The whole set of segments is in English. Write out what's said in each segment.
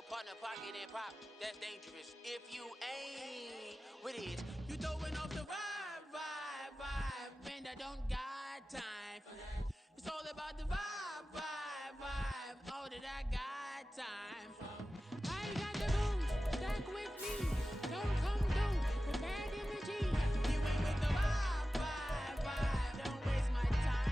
your partner pocket and pop, that's dangerous. If you ain't with it, you throwing off the vibe. Man, I don't got time for that. It's all about the vibe. All that I got time for. I got the booze, stack with me. Don't come through with bad energy. You ain't with the vibe. Don't waste my time.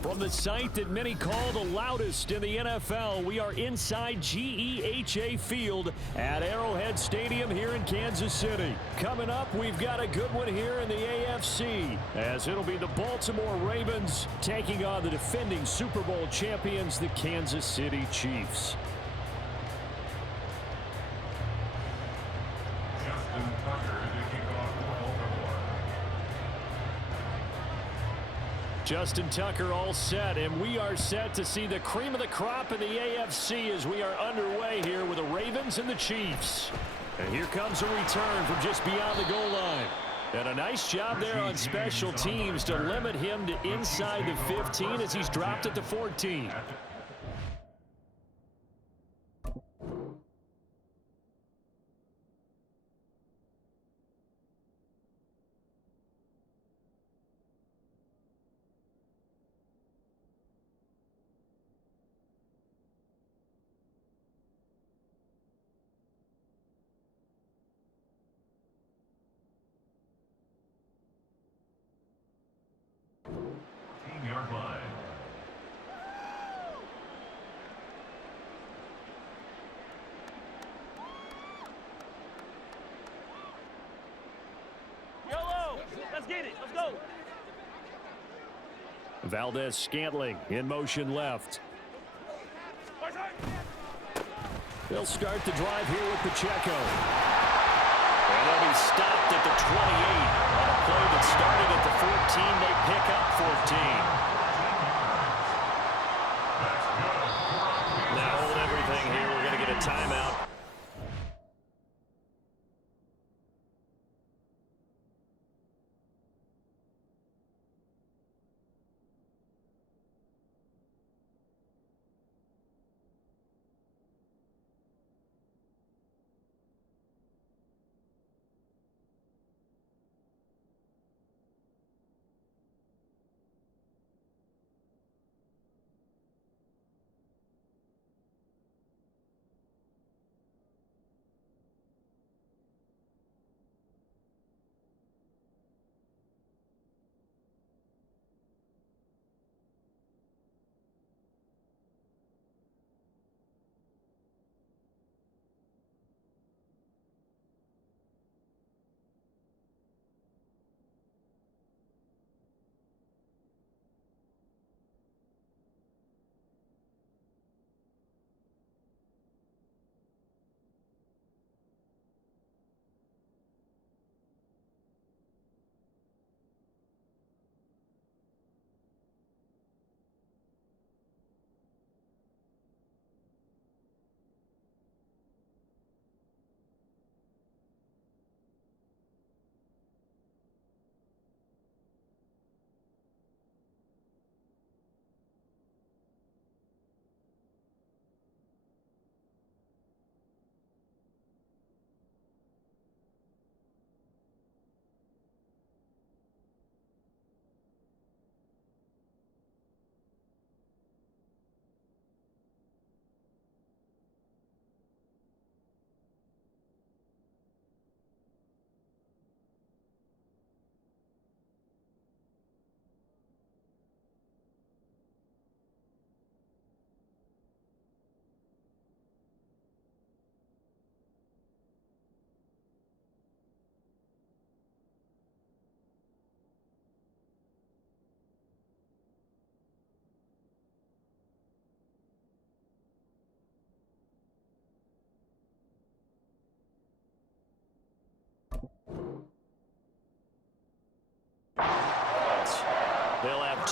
From the site that many call the loudest in the NFL, we are inside GEHA Field at Arrowhead Stadium here in Kansas City. Coming up, we've got a good one here in the AFC, as it'll be the Baltimore Ravens taking on the defending Super Bowl champions, the Kansas City Chiefs. Justin Tucker to kick off Baltimore. Justin Tucker all set, and we are set to see the cream of the crop in the AFC as we are underway here with the Ravens and the Chiefs. And here comes a return from just beyond the goal line. And a nice job there on special teams to limit him to inside the 15 as he's dropped it to 14. Yard line. YOLO! Let's get it. Let's go. Valdez-Scantling in motion left. They'll start the drive here with Pacheco. And they'll be stopped at the 28. On a play that started at the 14, they pick up 14. Now hold everything here. We're going to get a timeout.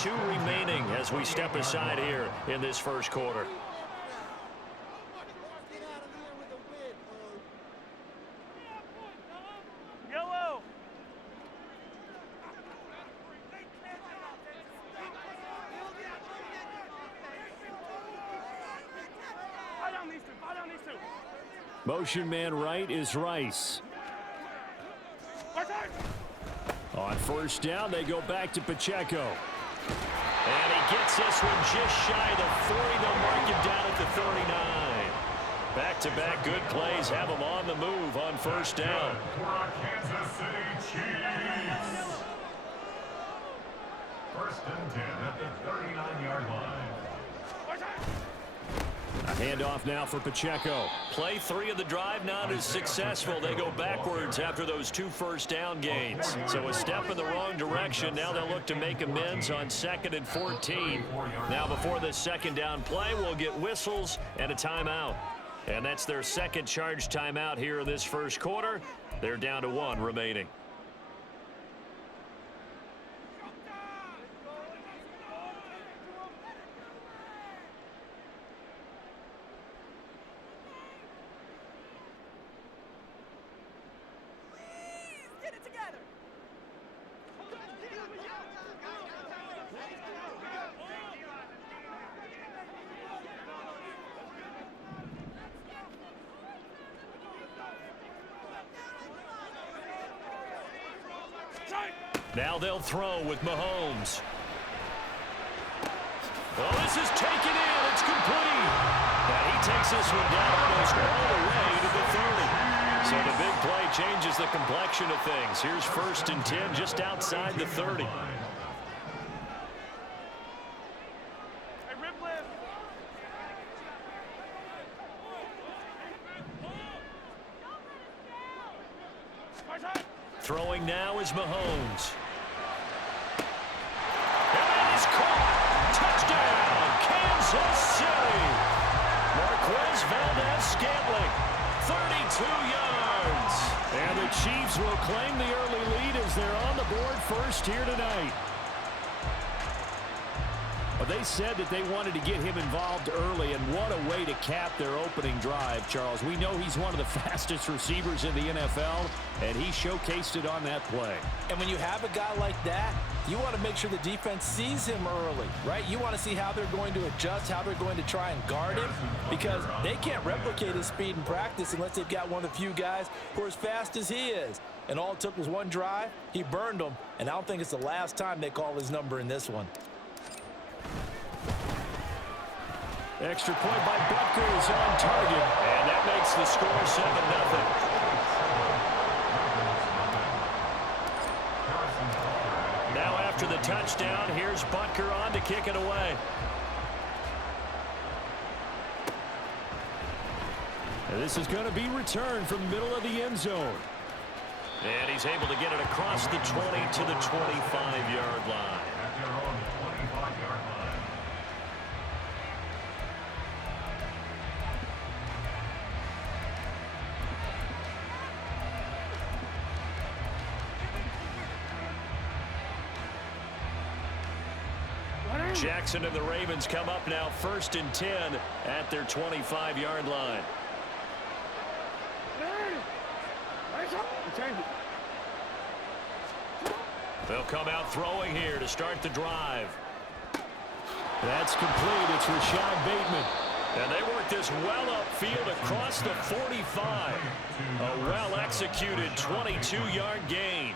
2 remaining as we step aside here in this first quarter. Yellow. Fire down these two. Fire down these two. Motion man right is Rice. On first down, they go back to Pacheco. And he gets this one just shy of the 40. They'll mark him down at the 39. Back-to-back good plays have him on the move on first down. Kansas City Chiefs. First and 10 at the 39-yard line. A handoff now for Pacheco. Play 3 of the drive not as successful. They go backwards after those 2 first down gains. So a step in the wrong direction. Now they'll look to make amends on 2nd and 14. Now before the second down play, we'll get whistles and a timeout. And that's their second charge timeout here in this first quarter. They're down to 1 remaining. Now they'll throw with Mahomes. Well, this is taken in. It's complete. And he takes this one down almost all the way to the 30. So the big play changes the complexion of things. Here's first and 10 just outside the 30. Hey, Ripley. Throwing now is Mahomes. And that is caught. Touchdown, Kansas City. Marquez Valdez-Scantling, 32 yards. And the Chiefs will claim the early lead as they're on the board first here tonight. Well, they said that they wanted to get him involved early, and what a way to cap their opening drive, Charles. We know he's one of the fastest receivers in the NFL, and he showcased it on that play. And when you have a guy like that, you want to make sure the defense sees him early, right? You want to see how they're going to adjust, how they're going to try and guard him, because they can't replicate his speed in practice unless they've got one of the few guys who are as fast as he is. And all it took was one drive. He burned them, and I don't think it's the last time they call his number in this one. Extra point by Butker is on target, and that makes the score 7-0. Now after the touchdown, here's Butker on to kick it away. And this is going to be returned from the middle of the end zone. And he's able to get it across the 20 to the 25-yard line. At their own 25-yard line. Jackson and the Ravens come up now first and 10 at their 25-yard line. They'll come out throwing here to start the drive. That's complete. It's Rashad Bateman. And they work this well upfield across the 45. A well-executed 22-yard gain.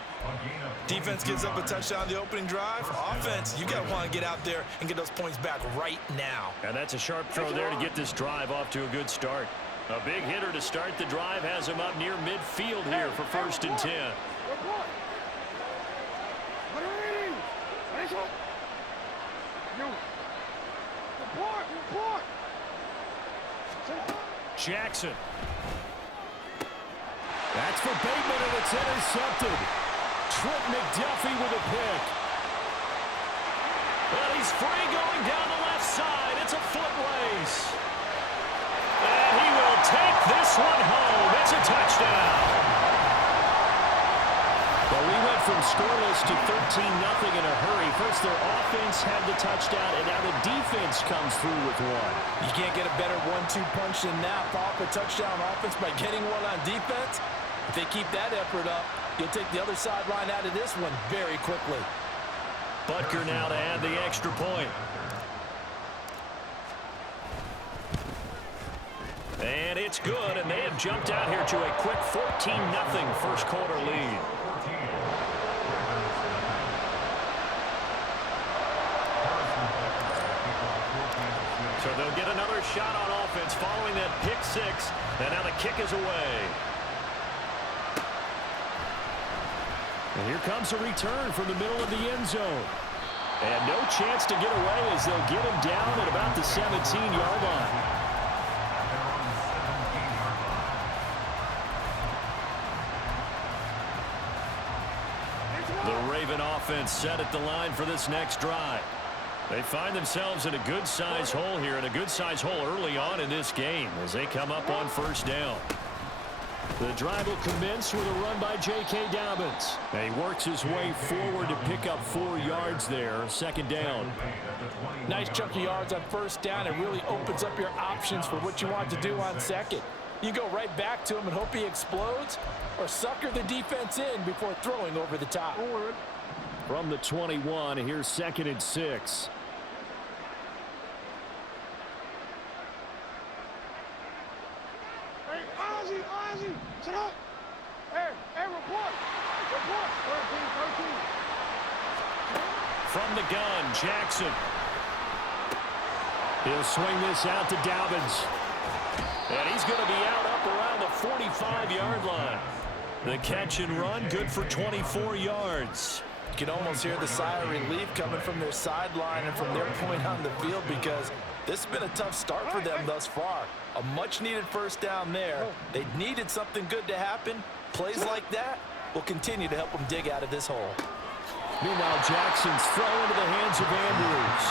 Defense gives up a touchdown the opening drive. Offense, you got to want to get out there and get those points back right now. And that's a sharp throw there to get this drive off to a good start. A big hitter to start the drive has him up near midfield here for first and 10. Jackson. That's for Bateman, and it's intercepted. Trent McDuffie with a pick. Well, he's free going down the left side. It's a foot race. And he will take this one home. It's a touchdown. Well, we went from scoreless to 13-0 in a hurry. First, their offense had the touchdown, and now the defense comes through with one. You can't get a better 1-2 punch than that. Follow up a touchdown offense by getting one on defense. If they keep that effort up, you'll take the other sideline out of this one very quickly. Butker now to add the extra point. And it's good, and they have jumped out here to a quick 14-0 first quarter lead. So they'll get another shot on offense following that pick six, and now the kick is away. And here comes a return from the middle of the end zone. And no chance to get away as they'll get him down at about the 17-yard line. The Raven offense set at the line for this next drive. They find themselves in a good-sized hole here, and a good-sized hole early on in this game as they come up on first down. The drive will commence with a run by J.K. Dobbins. And he works his way forward to pick up 4 yards there, second down. Nice chunk of yards on first down. It really opens up your options for what you want to do on second. You go right back to him and hope he explodes, or sucker the defense in before throwing over the top. From the 21, here's 2nd and 6. Hey, Ozzie, sit up. Hey, report. 13. From the gun, Jackson. He'll swing this out to Dobbins. And he's going to be out up around the 45-yard line. The catch and run, good for 24 yards. You can almost hear the sigh of relief coming from their sideline and from their point on the field, because this has been a tough start for them thus far. A much-needed first down there. They needed something good to happen. Plays like that will continue to help them dig out of this hole. Meanwhile, Jackson's throw into the hands of Andrews.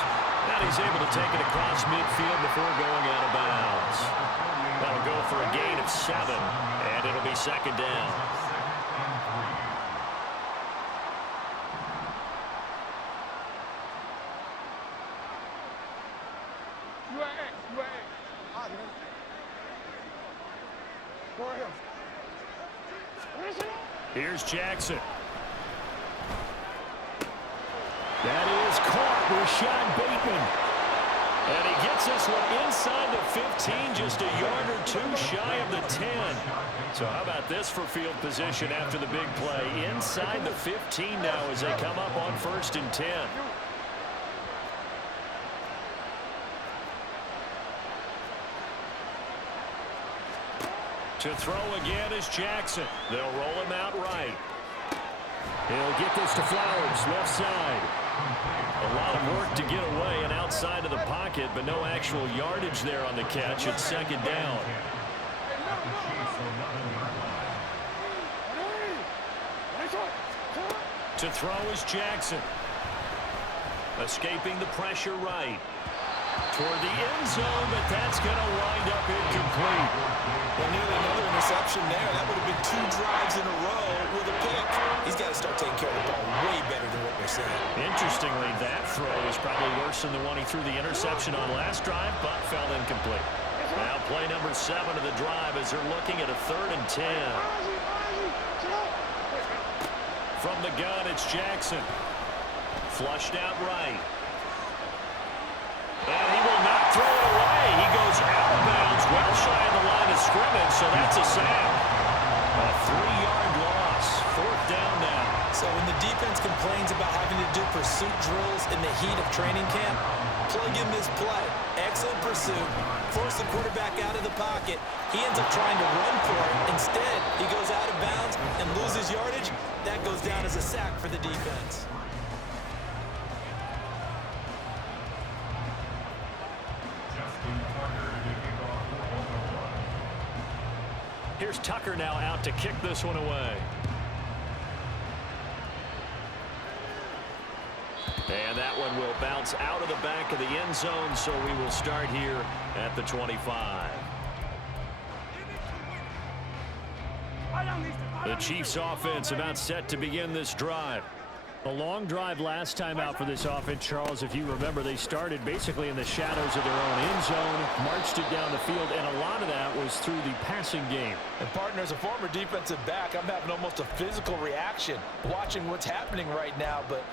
And he's able to take it across midfield before going out of bounds. That'll go for a gain of 7, and it'll be second down. Here's Jackson. That is caught, Rashad Bateman. And he gets this one inside the 15, just a yard or 2 shy of the 10. So how about this for field position after the big play? Inside the 15 now as they come up on 1st and 10. To throw again is Jackson. They'll roll him out right. He'll get this to Flowers, left side. A lot of work to get away and outside of the pocket, but no actual yardage there on the catch. It's second down. To throw is Jackson. Escaping the pressure right. Toward the end zone, but that's going to wind up incomplete. Well, nearly another interception there. That would have been 2 drives in a row with a pick. He's got to start taking care of the ball way better than what we're seeing. Interestingly, that throw is probably worse than the one he threw the interception on last drive, but fell incomplete. Now play number 7 of the drive as they're looking at a 3rd and 10. From the gun, it's Jackson. Flushed out right. And he will not throw it away. He goes out of bounds, well shy of the line of scrimmage, so that's a sack. A 3-yard loss, 4th down now. So when the defense complains about having to do pursuit drills in the heat of training camp, plug in this play. Excellent pursuit. Force the quarterback out of the pocket. He ends up trying to run for it. Instead, he goes out of bounds and loses yardage. That goes down as a sack for the defense. Here's Tucker now out to kick this one away. And that one will bounce out of the back of the end zone, so we will start here at the 25. The Chiefs offense about set to begin this drive. A long drive last time out for this offense, Charles. If you remember, they started basically in the shadows of their own end zone, marched it down the field, and a lot of that was through the passing game. And partner, as a former defensive back, I'm having almost a physical reaction watching what's happening right now. But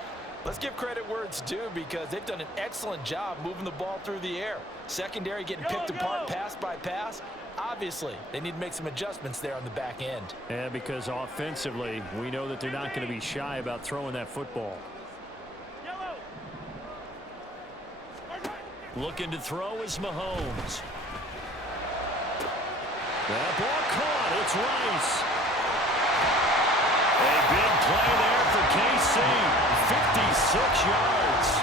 let's give credit where it's due, because they've done an excellent job moving the ball through the air. Secondary getting picked apart pass by pass. Obviously, they need to make some adjustments there on the back end. Yeah, because offensively, we know that they're not going to be shy about throwing that football. Looking to throw is Mahomes. That ball caught. It's Rice. A big play there for KC. 56 yards.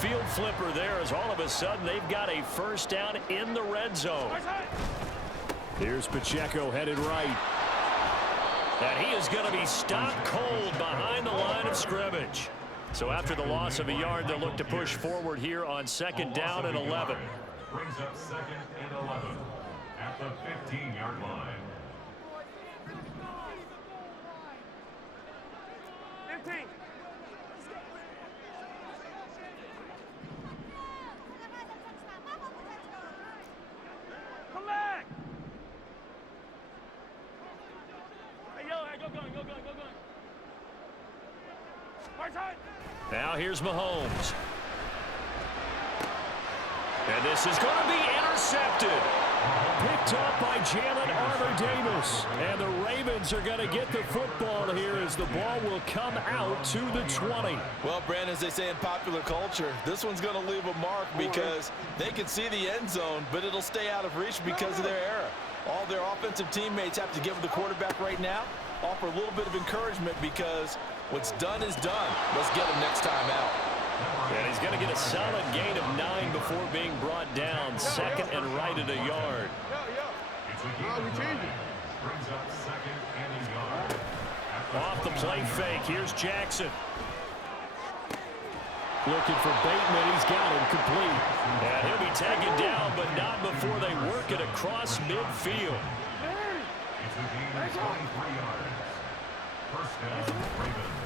Field flipper there, as all of a sudden they've got a first down in the red zone. Here's Pacheco headed right. And he is going to be stopped cold behind the line of scrimmage. So after the loss of a yard, they'll look to push forward here on second down and 11. Brings up second and 11 at the 15-yard line. 15. Come back. Hey, go going. Right side. Now here's Mahomes. And this is going to be intercepted. Picked up by Jalen Armour-Davis. And the Ravens are going to get the football here as the ball will come out to the 20. Well, Brandon, as they say in popular culture, this one's going to leave a mark because they can see the end zone, but it'll stay out of reach because of their error. All their offensive teammates have to give the quarterback right now, offer a little bit of encouragement, because what's done is done. Let's get him next time out. And he's going to get a solid gain of 9 before being brought down. Second and right at a yard. It's a gain of 9. Brings up second and a yard. Off the play fake. Here's Jackson. Looking for Bateman. He's got him complete. And he'll be taken down, but not before they work it across midfield. It's a gain of 23 yards. First down, Ravens.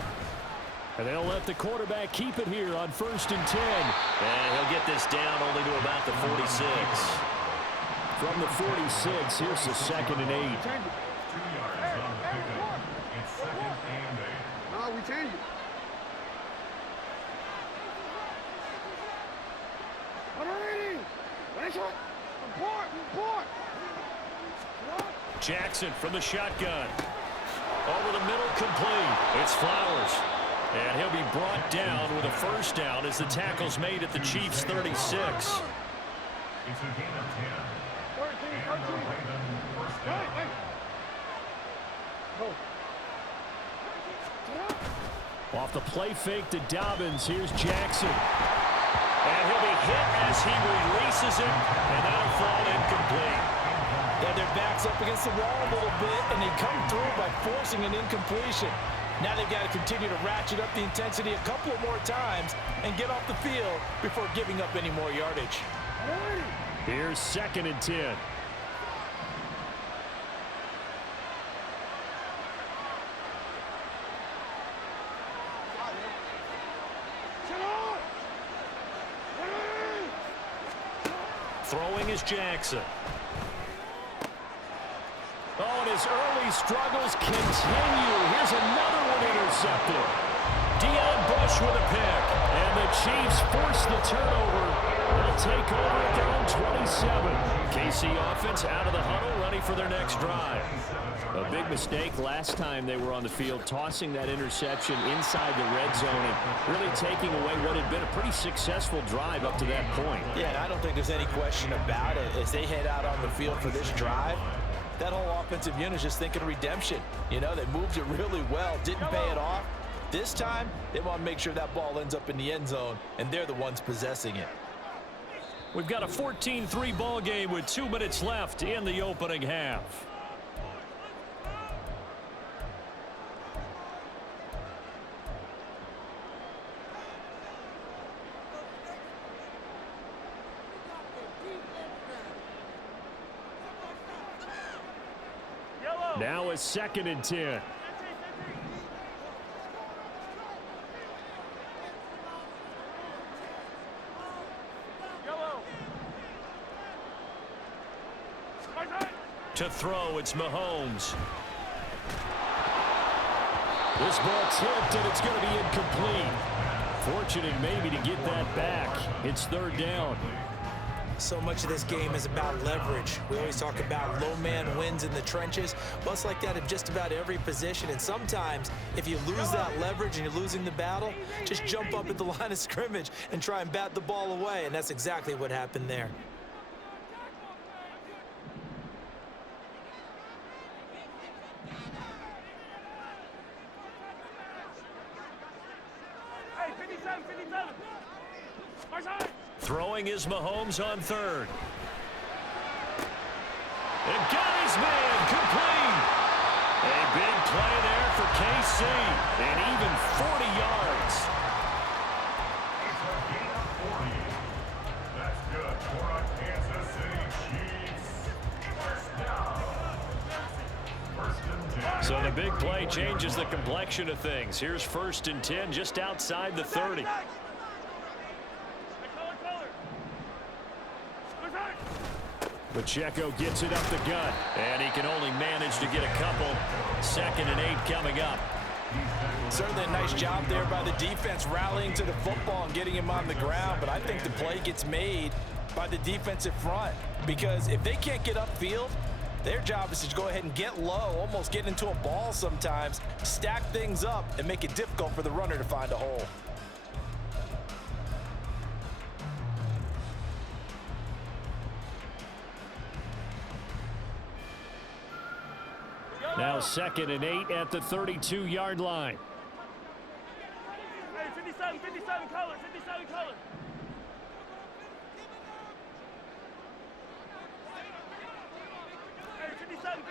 And they'll let the quarterback keep it here on first and 10. And he'll get this down only to about the 46. From the 46, here's the second and 8. 2 yards on the pickup. It's second and 8. No, we change it. Report. Jackson from the shotgun. Over the middle, complete. It's Flowers. And he'll be brought down with a first down as the tackle's made at the Chiefs' 36. It's a gain of 10. 13. And the Ravens first down. Hey. Go. Off the play fake to Dobbins, here's Jackson. And he'll be hit as he releases it, and that'll fall incomplete. Yeah, their back's up against the wall a little bit, and they come through by forcing an incompletion. Now they've got to continue to ratchet up the intensity a couple of more times and get off the field before giving up any more yardage. Here's second and 10. Throwing is Jackson. Oh, and his early struggles continue. Here's another one intercepted. Deion Bush with a pick. And the Chiefs force the turnover. They'll take over at their own 27. KC offense out of the huddle, ready for their next drive. A big mistake last time they were on the field, tossing that interception inside the red zone and really taking away what had been a pretty successful drive up to that point. Yeah, and I don't think there's any question about it. As they head out on the field for this drive, that whole offensive unit is just thinking of redemption. You know, they moved it really well, didn't pay it off. This time, they want to make sure that ball ends up in the end zone, and they're the ones possessing it. We've got a 14-3 ball game with 2 minutes left in the opening half. Now a 2nd and 10. To throw, it's Mahomes. This ball tipped, and it's going to be incomplete. Fortunate maybe to get that back. It's 3rd down. So much of this game is about leverage. We always talk about low man wins in the trenches. Well, it's like that in just about every position. And sometimes, if you lose that leverage and you're losing the battle, just jump up at the line of scrimmage and try and bat the ball away. And that's exactly what happened there. Throwing is Mahomes on 3rd. And got his man complete. A big play there for KC. And even 40 yards. It's a gain of 40. That's good for a Kansas City Chiefs. First down. 1st and 10. So the big play changes the complexion of things. Here's 1st and 10 just outside the 30. Pacheco gets it up the gut, and he can only manage to get a couple. 2nd and 8 coming up. Certainly a nice job there by the defense rallying to the football and getting him on the ground, but I think the play gets made by the defensive front because if they can't get upfield, their job is to go ahead and get low, almost get into a ball sometimes, stack things up, and make it difficult for the runner to find a hole. Now 2nd and 8 at the 32-yard line. Hey, 57 color, 57 color. Hey, 57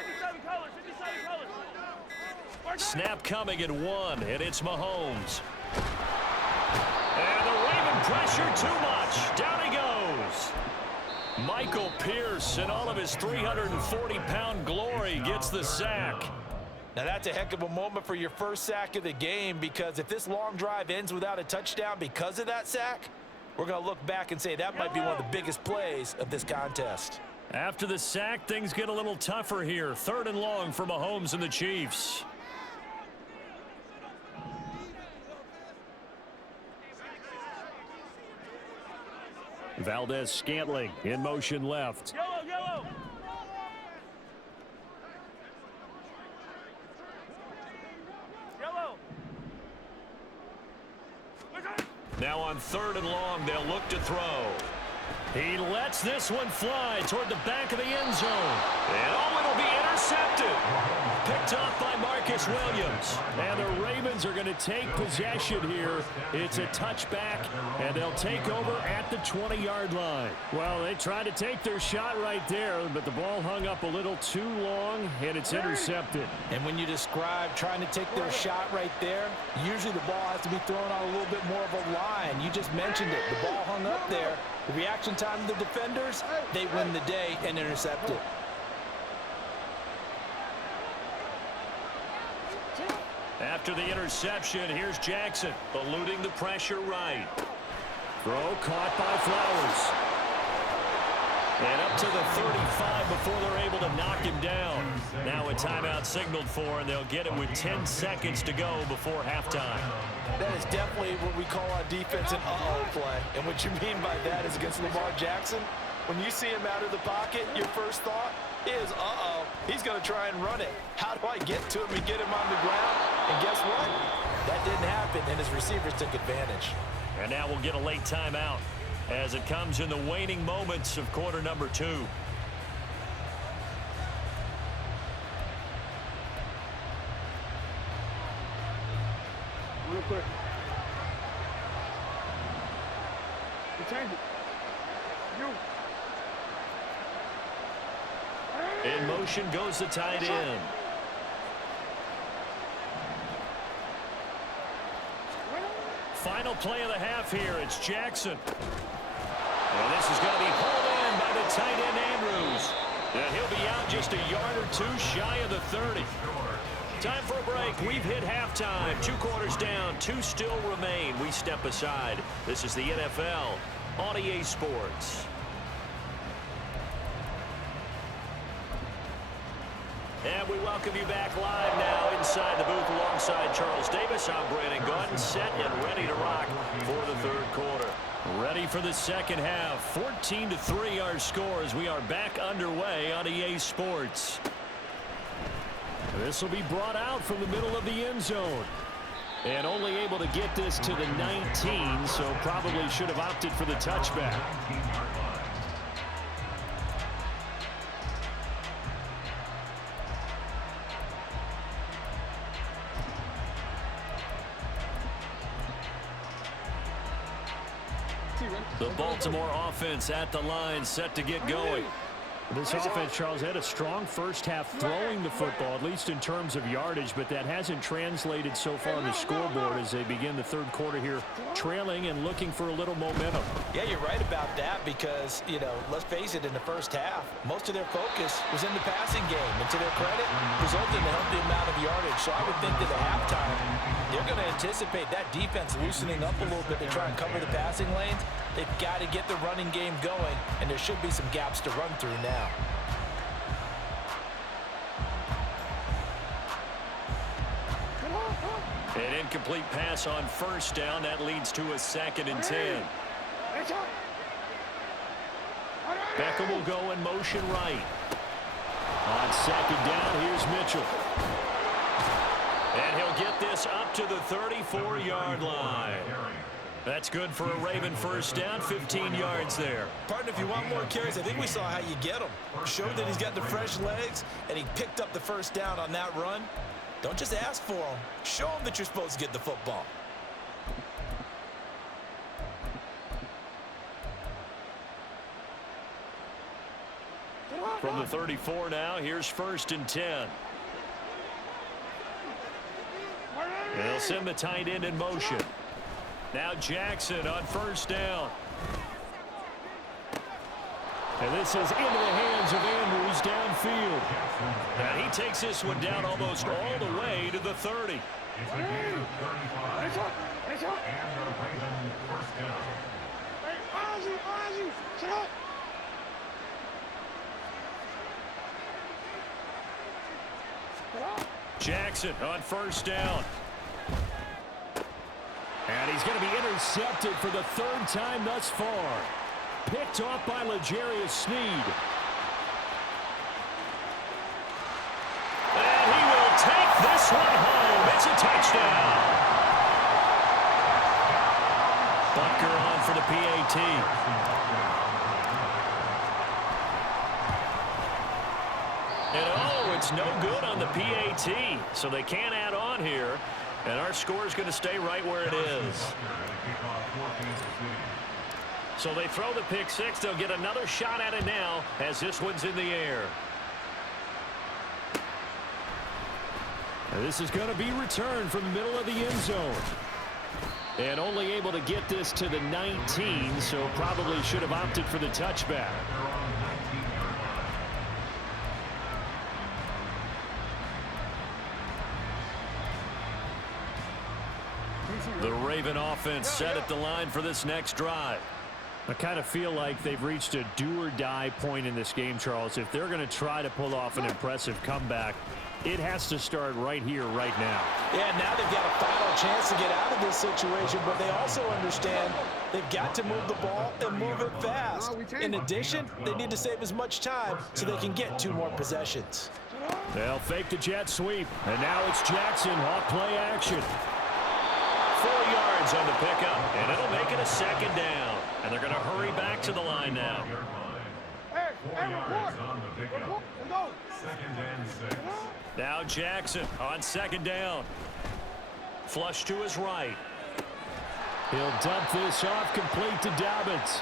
color, 57 color. Snap coming at 1, and it's Mahomes. And the Raven pressure too much. Down he goes. Michael Pierce, in all of his 340-pound glory, gets the sack. Now that's a heck of a moment for your first sack of the game because if this long drive ends without a touchdown because of that sack, we're going to look back and say that might be one of the biggest plays of this contest. After the sack, things get a little tougher here. 3rd and long for Mahomes and the Chiefs. Valdez-Scantling in motion left. Yellow. Now on 3rd and long, they'll look to throw. He lets this one fly toward the back of the end zone. And it'll be intercepted. Picked off by Marcus Williams. And the Ravens are going to take possession here. It's a touchback, and they'll take over at the 20-yard line. Well, they tried to take their shot right there, but the ball hung up a little too long, and it's intercepted. And when you describe trying to take their shot right there, usually the ball has to be thrown on a little bit more of a line. You just mentioned it. The ball hung up there. The reaction time of the defenders, they win the day and intercept it. After the interception, here's Jackson, eluding the pressure right. Throw caught by Flowers. And up to the 35 before they're able to knock him down. Now a timeout signaled for, and they'll get it with 10 seconds to go before halftime. That is definitely what we call on defense an uh-oh play. And what you mean by that is against Lamar Jackson, when you see him out of the pocket, your first thought is, uh-oh, he's going to try and run it. How do I get to him and get him on the ground? And guess what? That didn't happen, and his receivers took advantage. And now we'll get a late timeout as it comes in the waning moments of quarter number 2. Real quick. You change it. In motion goes the tight end. Final play of the half here. It's Jackson. And this is going to be pulled in by the tight end Andrews. And he'll be out just just a yard or two shy of the 30. Time for a break. We've hit halftime. 2 quarters down. 2 still remain. We step aside. This is the NFL on EA Sports. And we welcome you back live now inside the booth alongside Charles Davis. I'm Brandon Gaudin, set and ready to rock for the 3rd quarter. Ready for the second half. 14-3 our score as we are back underway on EA Sports. This will be brought out from the middle of the end zone. And only able to get this to the 19, so probably should have opted for the touchback. The Baltimore offense at the line, set to get going. This offense, Charles, had a strong first half throwing the football, at least in terms of yardage, but that hasn't translated so far on the scoreboard as they begin the 3rd quarter here, trailing and looking for a little momentum. Yeah, you're right about that because, let's face it, in the first half, most of their focus was in the passing game. And to their credit, resulted in a healthy amount of yardage. So I would think that at halftime, they're going to anticipate that defense loosening up a little bit to try and cover the passing lanes. They've got to get the running game going, and there should be some gaps to run through now. An incomplete pass on first down. That leads to a 2nd and 10. Beckham will go in motion right. On 2nd down, here's Mitchell. And he'll get this up to the 34-yard line. That's good for a Raven first down, 15 yards there. Partner, if you want more carries, I think we saw how you get them. Showed that he's got the fresh legs, and he picked up the first down on that run. Don't just ask for them. Show them that you're supposed to get the football. From the 34 now, here's 1st and 10. They'll send the tight end in motion. Now Jackson on first down. And this is into the hands of Andrews downfield. And he takes this one down almost all the way to the 30. It's a gain of 35. And the Raven first down. Jackson on first down. And he's going to be intercepted for the 3rd time thus far. Picked off by L'Jarius Sneed. And he will take this one home. It's a touchdown. Butker on for the PAT. And it's no good on the PAT. So they can't add on here. And our score is going to stay right where it is. So they throw the pick 6. They'll get another shot at it now as this one's in the air. And this is going to be returned from the middle of the end zone. And only able to get this to the 19, so probably should have opted for the touchback. The Raven offense set at the line for this next drive. I kind of feel like they've reached a do-or-die point in this game, Charles. If they're going to try to pull off an impressive comeback, it has to start right here, right now. Yeah, now they've got a final chance to get out of this situation, but they also understand they've got to move the ball and move it fast. In addition, they need to save as much time so they can get 2 more possessions. They'll fake the jet sweep, and now it's Jackson off play action. 4 yards on the pickup, and it'll make it a 2nd down. And they're going to hurry back to the line now. 4 yards on the pickup. 2nd and 6. Now Jackson on 2nd down. Flush to his right. He'll dump this off complete to Dobbins.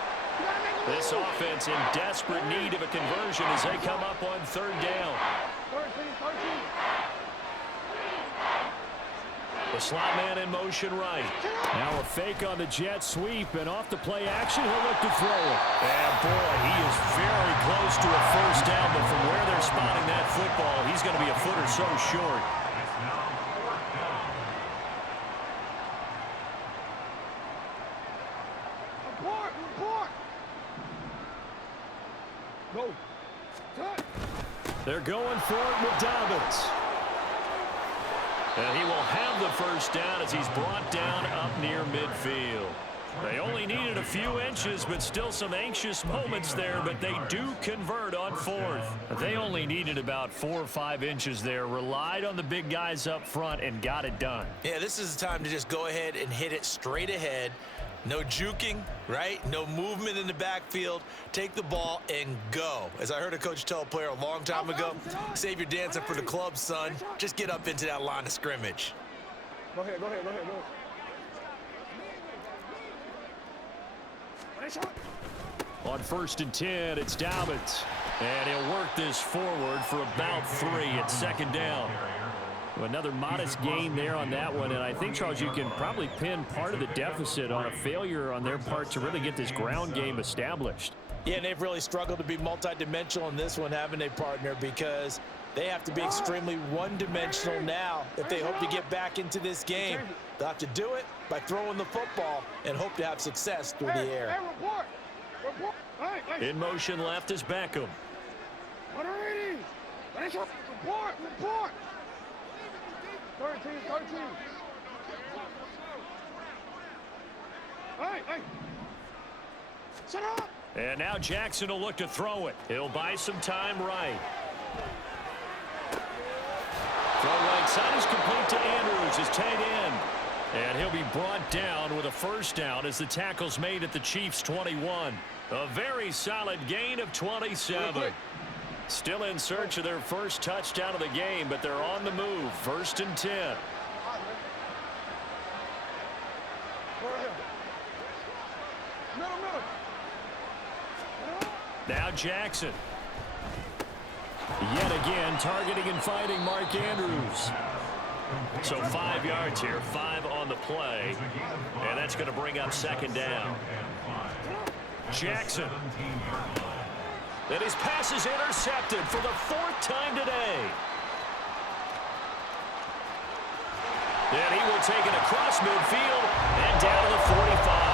This offense in desperate need of a conversion as they come up on 3rd down. The slot man in motion right. Now a fake on the jet sweep, and off the play action, he'll look to throw it. And boy, he is very close to a first down, but from where they're spotting that he's going to be a foot or so short. It's now 4th down. Report! Go. Touch. They're going for it with Dobbins. And he will have the first down as he's brought down up near midfield. They only needed a few inches, but still some anxious moments there, but they do convert on 4th. They only needed about 4 or 5 inches there, relied on the big guys up front, and got it done. Yeah, this is the time to just go ahead and hit it straight ahead. No juking, right? No movement in the backfield. Take the ball and go. As I heard a coach tell a player a long time ago, save your dancing for the club, son. Just get up into that line of scrimmage. Go ahead. On 1st and 10, it's Dobbins. And he'll work this forward for about 3 at 2nd down. Another modest gain there on that one, and I think, Charles, you can probably pin part of the deficit on a failure on their part to really get this ground game established. Yeah, and they've really struggled to be multidimensional in this one, haven't they, partner? Because they have to be extremely one-dimensional now if they hope to get back into this game. They'll have to do it by throwing the football and hope to have success through the air. Report. In motion left is Beckham. Report. 13. Hey. Shut up. And now Jackson will look to throw it. He'll buy some time right. Throw right side is complete to Andrews, his tight end. And he'll be brought down with a first down as the tackle's made at the Chiefs' 21. A very solid gain of 27. Still in search of their first touchdown of the game, but they're on the move. 1st and 10. Now Jackson. Yet again, targeting and fighting Mark Andrews. So 5 yards here, 5 on the play. And that's going to bring up 2nd down. Jackson. And his pass is intercepted for the 4th time today. And he will take it across midfield and down to the 45.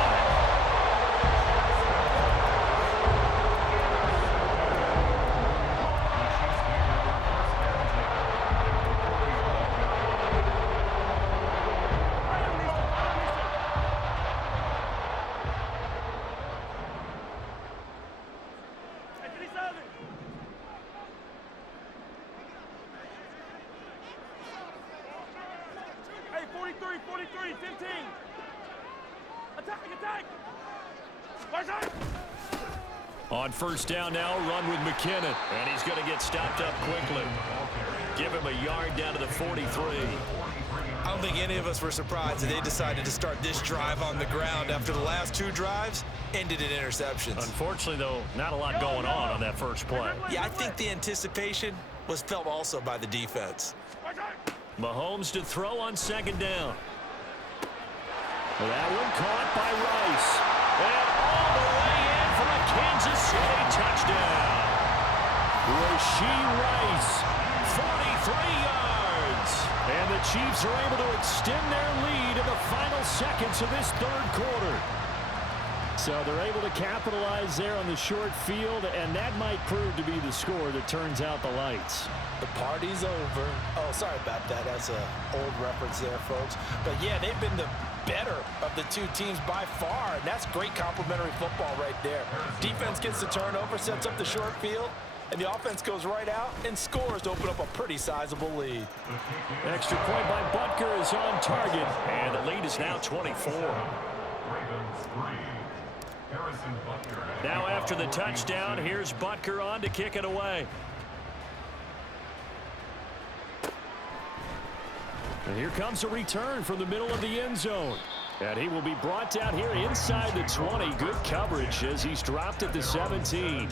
Hey, 43, 15. Attack. On 1st down now, run with McKinnon. And he's going to get stopped up quickly. Give him a yard down to the 43. I don't think any of us were surprised that they decided to start this drive on the ground after the last 2 drives ended in interceptions. Unfortunately, though, not a lot going on that first play. Yeah, I think the anticipation was felt also by the defense. Mahomes to throw on 2nd down. That one caught by Rice. And all the way in for a Kansas City touchdown. Rashee Rice, 43 yards. And the Chiefs are able to extend their lead in the final seconds of this 3rd quarter. So they're able to capitalize there on the short field, and that might prove to be the score that turns out the lights. The party's over. Oh, sorry about that. That's an old reference there, folks. But, yeah, they've been the better of the 2 teams by far, and that's great complementary football right there. Defense gets the turnover, sets up the short field, and the offense goes right out and scores to open up a pretty sizable lead. Extra point by Butker is on target, and the lead is now 24. Now after the touchdown, here's Butker on to kick it away. And here comes a return from the middle of the end zone. And he will be brought down here inside the 20. Good coverage as he's dropped at the 17.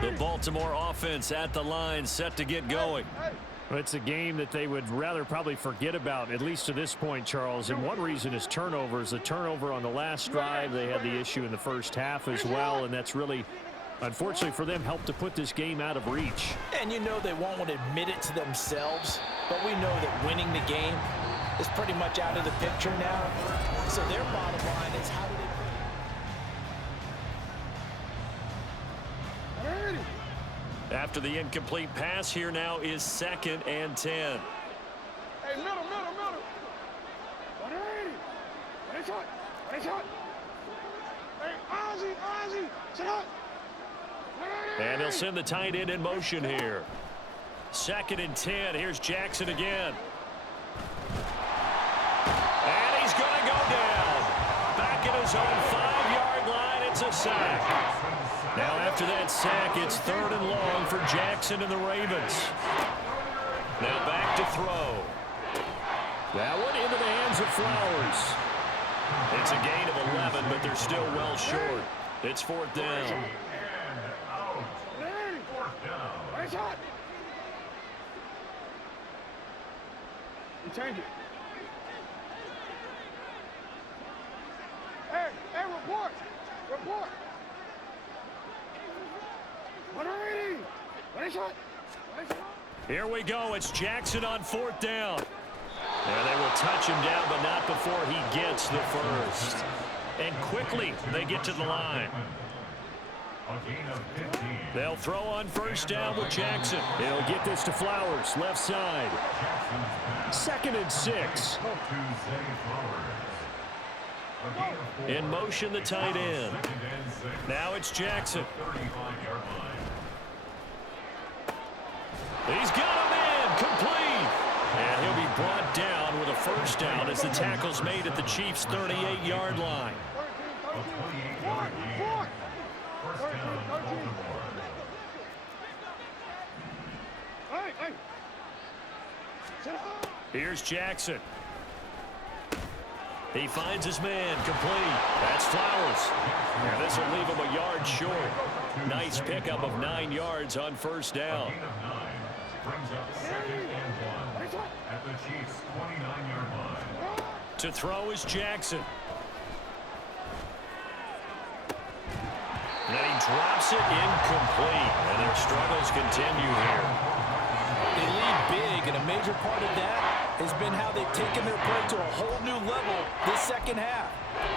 The Baltimore offense at the line, set to get going. It's a game that they would rather probably forget about, at least to this point, Charles. And one reason is turnovers. The turnover on the last drive, they had the issue in the first half as well, and that's really Unfortunately for them, helped to put this game out of reach. And you know they won't admit it to themselves, but we know that winning the game is pretty much out of the picture now. So their bottom line is how do they... After the incomplete pass, here now is 2nd and 10. Hey, middle. 180. Ready, shot. Hey, Ozzie, sit up. And he'll send the tight end in motion here. 2nd and 10. Here's Jackson again. And he's going to go down. Back at his own 5-yard line. It's a sack. Now after that sack, it's 3rd and long for Jackson and the Ravens. Now back to throw. That one into the hands of Flowers. It's a gain of 11, but they're still well short. It's 4th down. You change it. Hey, report. 180. Ready, shot. Here we go. It's Jackson on 4th down. And they will touch him down, but not before he gets the first. And quickly, they get to the line. They'll throw on 1st down with Jackson. He'll get this to Flowers, left side. 2nd and 6. In motion, the tight end. Now it's Jackson. He's got him in, complete. And he'll be brought down with a 1st down as the tackle's made at the Chiefs' 38-yard line. Here's Jackson. He finds his man, complete. That's Flowers. And this will leave him a yard short. Nice pickup of 9 yards on 1st down. Brings up 2nd and 1 at the Chiefs' 29-yard line. To throw is Jackson. And he drops it incomplete. And their struggles continue here. They lead big, and a major part of that has been how they've taken their play to a whole new level this 2nd half.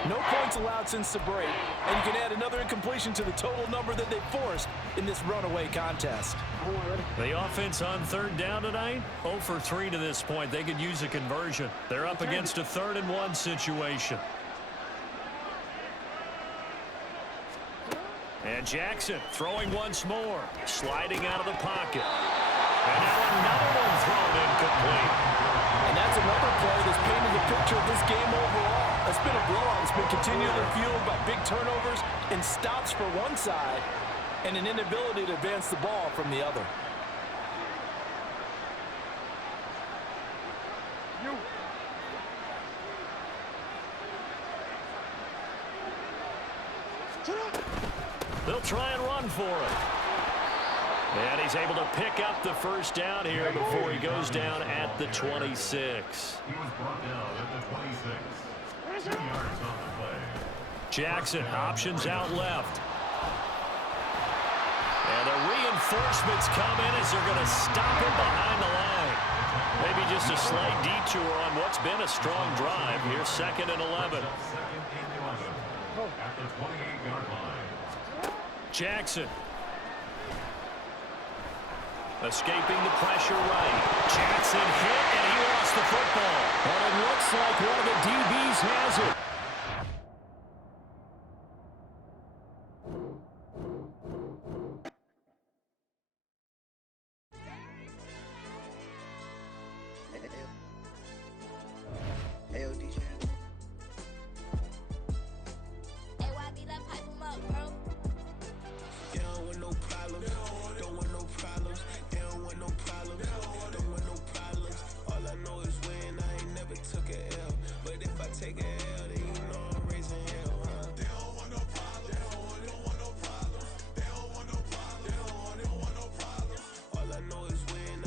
No points allowed since the break, and you can add another incompletion to the total number that they forced in this runaway contest. The offense on 3rd down tonight, 0 for 3 to this point. They could use a conversion. They're up against a 3rd and 1 situation. And Jackson throwing once more, sliding out of the pocket. And now another one thrown incomplete. And that's another play that's painted the picture of this game overall. It's been a blowout. It's been continually fueled by big turnovers and stops for one side and an inability to advance the ball from the other. They'll try and run for it. And he's able to pick up the 1st down here before he goes down at the 26. He was brought down at the 26. 2 yards on the play. Jackson options out left. And the reinforcements come in as they're going to stop him behind the line. Maybe just a slight detour on what's been a strong drive. Here's 2nd and 11. 2nd and 11 at the 28-yard line. Jackson. Escaping the pressure right. Jackson hit, and he lost the football. And it looks like one of the DBs has it.